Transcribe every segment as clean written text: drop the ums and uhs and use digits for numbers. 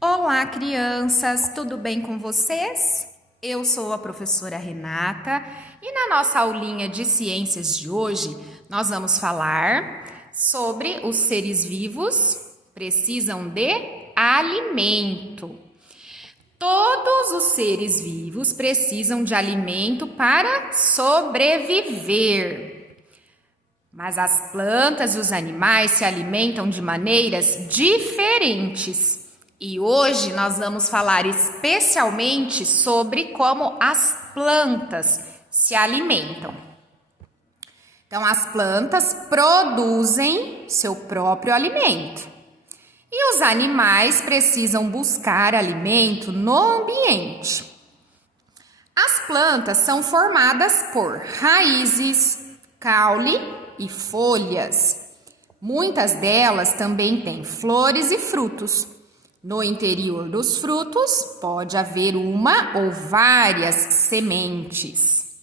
Olá, crianças, tudo bem com vocês? Eu sou a professora Renata e na nossa aulinha de ciências de hoje nós vamos falar sobre os seres vivos precisam de alimento. Todos os seres vivos precisam de alimento para sobreviver. Mas as plantas e os animais se alimentam de maneiras diferentes. E hoje nós vamos falar especialmente sobre como as plantas se alimentam. Então, as plantas produzem seu próprio alimento. E os animais precisam buscar alimento no ambiente. As plantas são formadas por raízes, caule e folhas. Muitas delas também têm flores e frutos. No interior dos frutos pode haver uma ou várias sementes.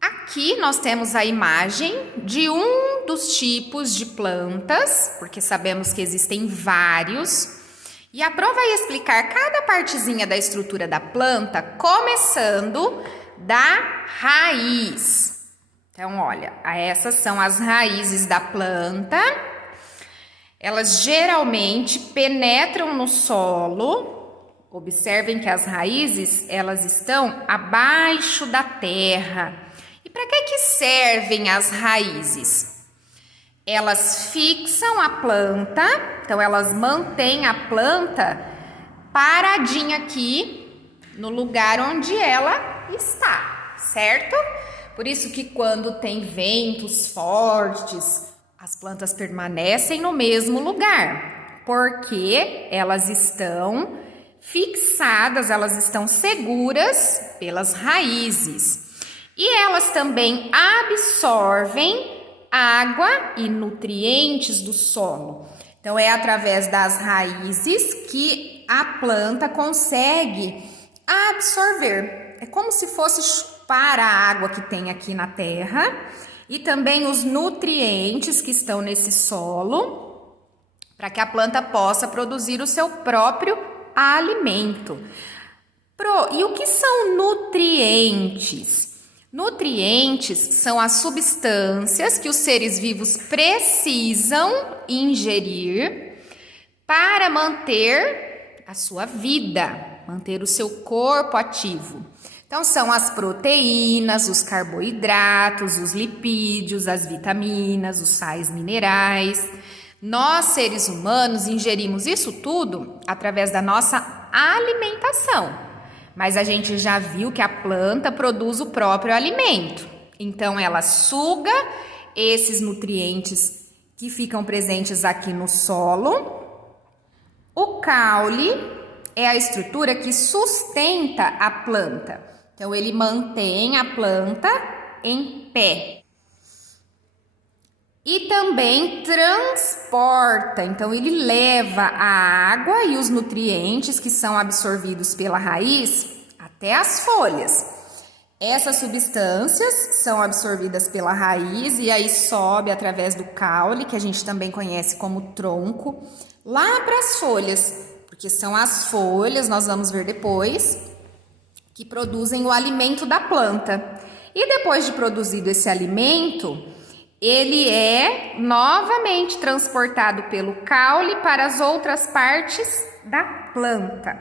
Aqui nós temos a imagem de um dos tipos de plantas, porque sabemos que existem vários. E a Pro vai explicar cada partezinha da estrutura da planta, começando da raiz. Então, olha, essas são as raízes da planta. Elas geralmente penetram no solo. Observem que as raízes, elas estão abaixo da terra. E para que servem as raízes? Elas fixam a planta, então elas mantêm a planta paradinha aqui no lugar onde ela está, certo? Por isso que quando tem ventos fortes, as plantas permanecem no mesmo lugar, porque elas estão fixadas, elas estão seguras pelas raízes. E elas também absorvem água e nutrientes do solo. Então, é através das raízes que a planta consegue absorver. É como se fosse chupar a água que tem aqui na terra e também os nutrientes que estão nesse solo, para que a planta possa produzir o seu próprio alimento. E o que são nutrientes? Nutrientes são as substâncias que os seres vivos precisam ingerir para manter a sua vida, manter o seu corpo ativo. Então, são as proteínas, os carboidratos, os lipídios, as vitaminas, os sais minerais. Nós, seres humanos, ingerimos isso tudo através da nossa alimentação. Mas a gente já viu que a planta produz o próprio alimento. Então, ela suga esses nutrientes que ficam presentes aqui no solo. O caule é a estrutura que sustenta a planta. Então, ele mantém a planta em pé. E também transporta, então ele leva a água e os nutrientes que são absorvidos pela raiz até as folhas. Essas substâncias são absorvidas pela raiz e aí sobe através do caule, que a gente também conhece como tronco, lá para as folhas, porque são as folhas, nós vamos ver depois, que produzem o alimento da planta. E depois de produzido esse alimento, ele é novamente transportado pelo caule para as outras partes da planta.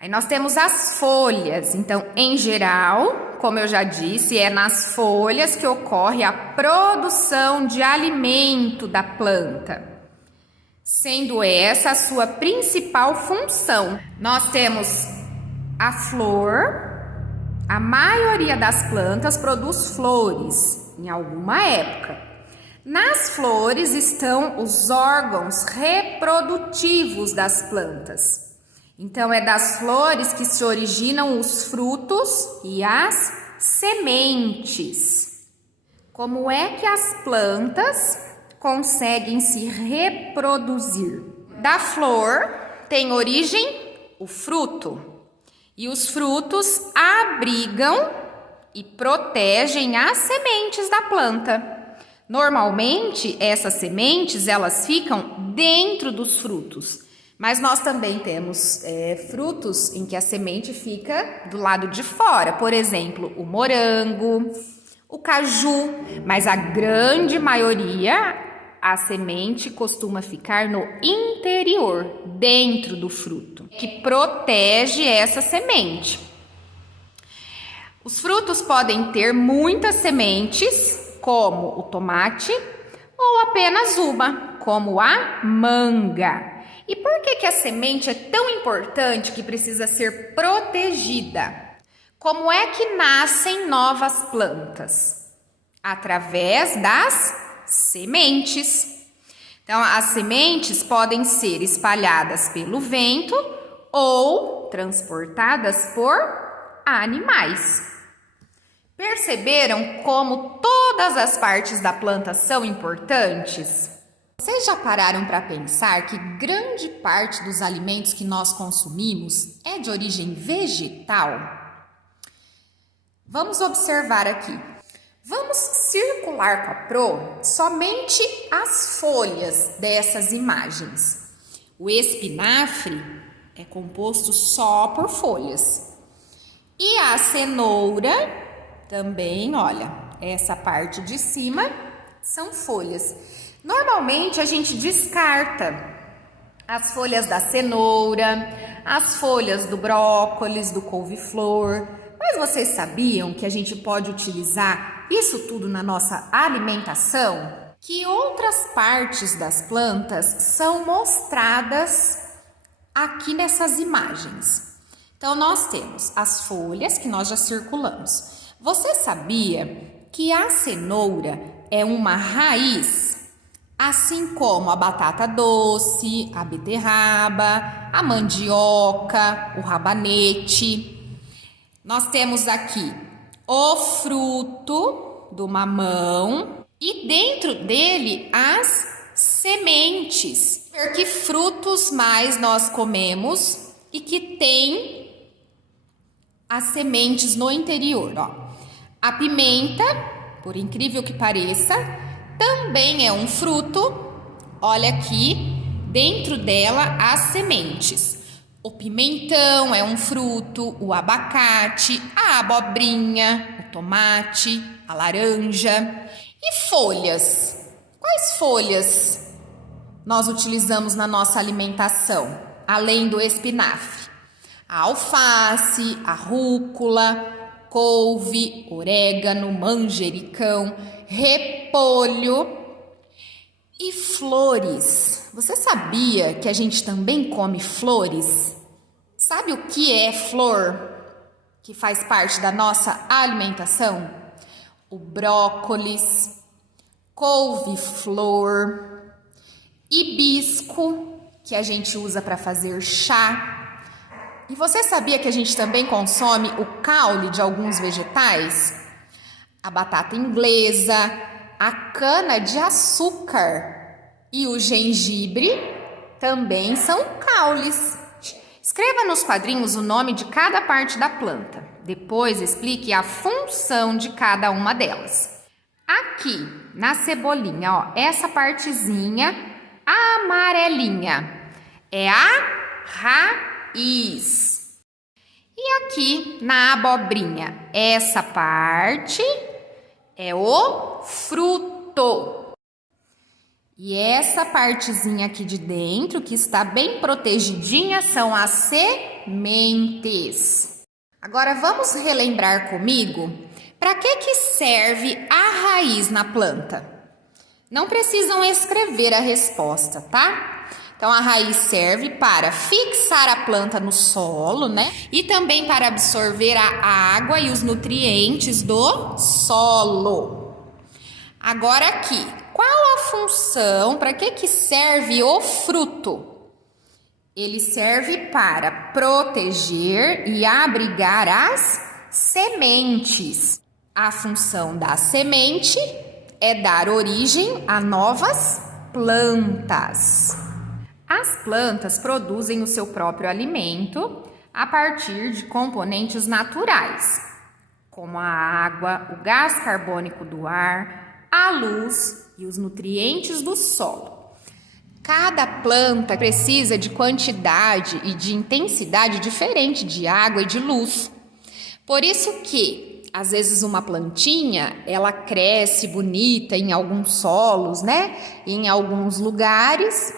Aí nós temos as folhas. Então, em geral, como eu já disse, é nas folhas que ocorre a produção de alimento da planta, sendo essa a sua principal função. Nós temos a flor. A maioria das plantas produz flores em alguma época. Nas flores estão os órgãos reprodutivos das plantas. Então, é das flores que se originam os frutos e as sementes. Como é que as plantas conseguem se reproduzir? Da flor tem origem o fruto. E os frutos abrigam e protegem as sementes da planta. Normalmente, essas sementes, elas ficam dentro dos frutos, Mas nós também temos frutos em que a semente fica do lado de fora. Por exemplo, o morango, o caju. Mas a grande maioria, a semente costuma ficar no interior, dentro do fruto, que protege essa semente. Os frutos podem ter muitas sementes, como o tomate, ou apenas uma, como a manga. E por que a semente é tão importante que precisa ser protegida? Como é que nascem novas plantas? Através das sementes. Então, as sementes podem ser espalhadas pelo vento ou transportadas por animais. Perceberam como todas as partes da planta são importantes? Vocês já pararam para pensar que grande parte dos alimentos que nós consumimos é de origem vegetal? Vamos observar aqui. Vamos circular com a Pro somente as folhas dessas imagens. O espinafre é composto só por folhas. E a cenoura também, olha, essa parte de cima são folhas. Normalmente a gente descarta as folhas da cenoura, as folhas do brócolis, do couve-flor. Mas vocês sabiam que a gente pode utilizar isso tudo na nossa alimentação? Que outras partes das plantas são mostradas aqui nessas imagens. Então, nós temos as folhas que nós já circulamos. Você sabia que a cenoura é uma raiz? Assim como a batata doce, a beterraba, a mandioca, o rabanete. Nós temos aqui o fruto do mamão e dentro dele as sementes. Que frutos mais nós comemos e que tem as sementes no interior, ó. A pimenta, por incrível que pareça, também é um fruto. Olha aqui, dentro dela as sementes. O pimentão é um fruto, o abacate, a abobrinha, o tomate, a laranja. E folhas? Quais folhas nós utilizamos na nossa alimentação, além do espinafre? A alface, a rúcula, couve, orégano, manjericão, repolho e flores. Você sabia que a gente também come flores? Sabe o que é flor que faz parte da nossa alimentação? O brócolis, couve-flor, hibisco, que a gente usa para fazer chá. E você sabia que a gente também consome o caule de alguns vegetais? A batata inglesa, a cana-de-açúcar e o gengibre também são caules. Escreva nos quadrinhos o nome de cada parte da planta. Depois explique a função de cada uma delas. Aqui, na cebolinha, ó, essa partezinha amarelinha é a raiz. E aqui na abobrinha, essa parte é o fruto. E essa partezinha aqui de dentro, que está bem protegidinha, são as sementes. Agora vamos relembrar comigo para que serve a raiz na planta. Não precisam escrever a resposta, tá? Então a raiz serve para fixar a planta no solo, né? E também para absorver a água e os nutrientes do solo. Agora aqui, qual a função, para que serve o fruto? Ele serve para proteger e abrigar as sementes. A função da semente é dar origem a novas plantas. As plantas produzem o seu próprio alimento a partir de componentes naturais, como a água, o gás carbônico do ar, a luz e os nutrientes do solo. Cada planta precisa de quantidade e de intensidade diferente de água e de luz. Por isso que, às vezes, uma plantinha, ela cresce bonita em alguns solos, né? Em alguns lugares,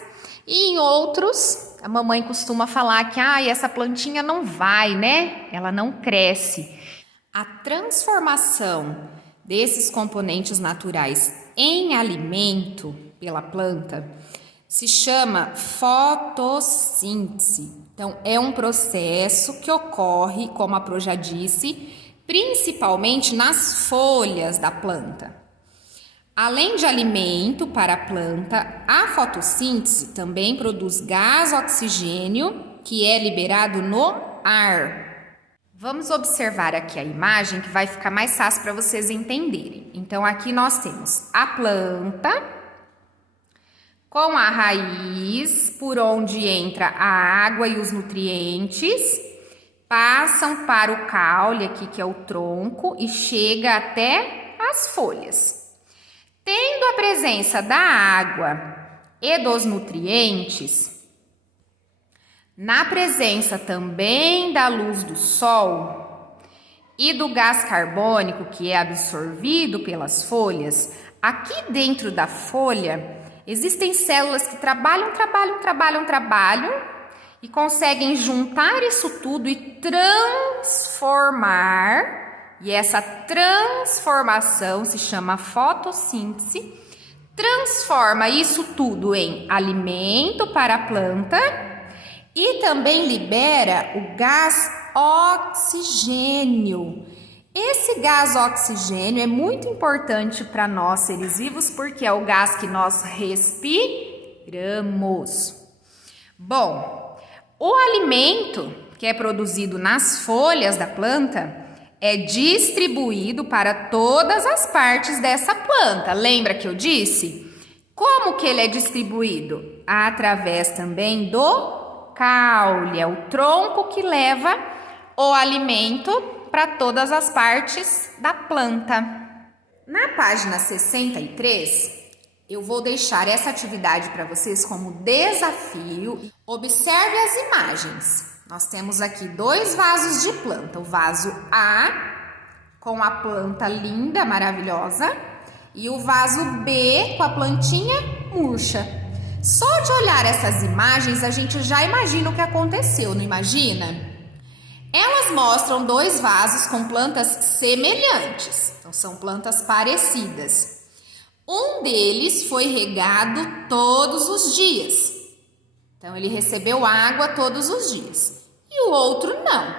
e em outros, a mamãe costuma falar que essa plantinha não vai, né? Ela não cresce. A transformação desses componentes naturais em alimento pela planta se chama fotossíntese. Então, é um processo que ocorre, como a Pro já disse, principalmente nas folhas da planta. Além de alimento para a planta, a fotossíntese também produz gás oxigênio, que é liberado no ar. Vamos observar aqui a imagem que vai ficar mais fácil para vocês entenderem. Então, aqui nós temos a planta com a raiz, por onde entra a água e os nutrientes, passam para o caule, aqui que é o tronco, e chega até as folhas. Tendo a presença da água e dos nutrientes, na presença também da luz do sol e do gás carbônico que é absorvido pelas folhas, aqui dentro da folha existem células que trabalham e conseguem juntar isso tudo e transformar, e essa transformação se chama fotossíntese, transforma isso tudo em alimento para a planta e também libera o gás oxigênio. Esse gás oxigênio é muito importante para nós seres vivos porque é o gás que nós respiramos. Bom, o alimento que é produzido nas folhas da planta é distribuído para todas as partes dessa planta. Lembra que eu disse? Como que ele é distribuído? Através também do caule, é o tronco que leva o alimento para todas as partes da planta. Na página 63, eu vou deixar essa atividade para vocês como desafio. Observe as imagens. Nós temos aqui 2 vasos de planta. O vaso A, com a planta linda, maravilhosa, e o vaso B, com a plantinha murcha. Só de olhar essas imagens, a gente já imagina o que aconteceu, não imagina? Elas mostram 2 vasos com plantas semelhantes, então são plantas parecidas. Um deles foi regado todos os dias, então ele recebeu água todos os dias, e o outro não.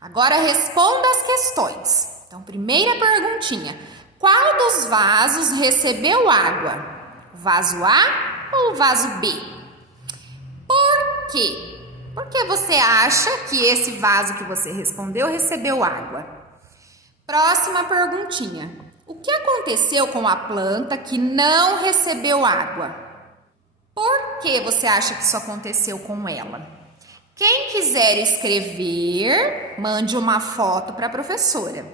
Agora responda as questões. Então, primeira perguntinha: qual dos vasos recebeu água? O vaso A ou o vaso B? Por quê? Por que você acha que esse vaso que você respondeu recebeu água? Próxima perguntinha. O que aconteceu com a planta que não recebeu água? Por que você acha que isso aconteceu com ela? Quem quiser escrever, mande uma foto para a professora.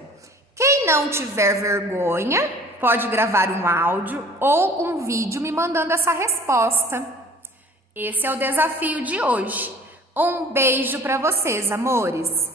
Quem não tiver vergonha, pode gravar um áudio ou um vídeo me mandando essa resposta. Esse é o desafio de hoje. Um beijo para vocês, amores!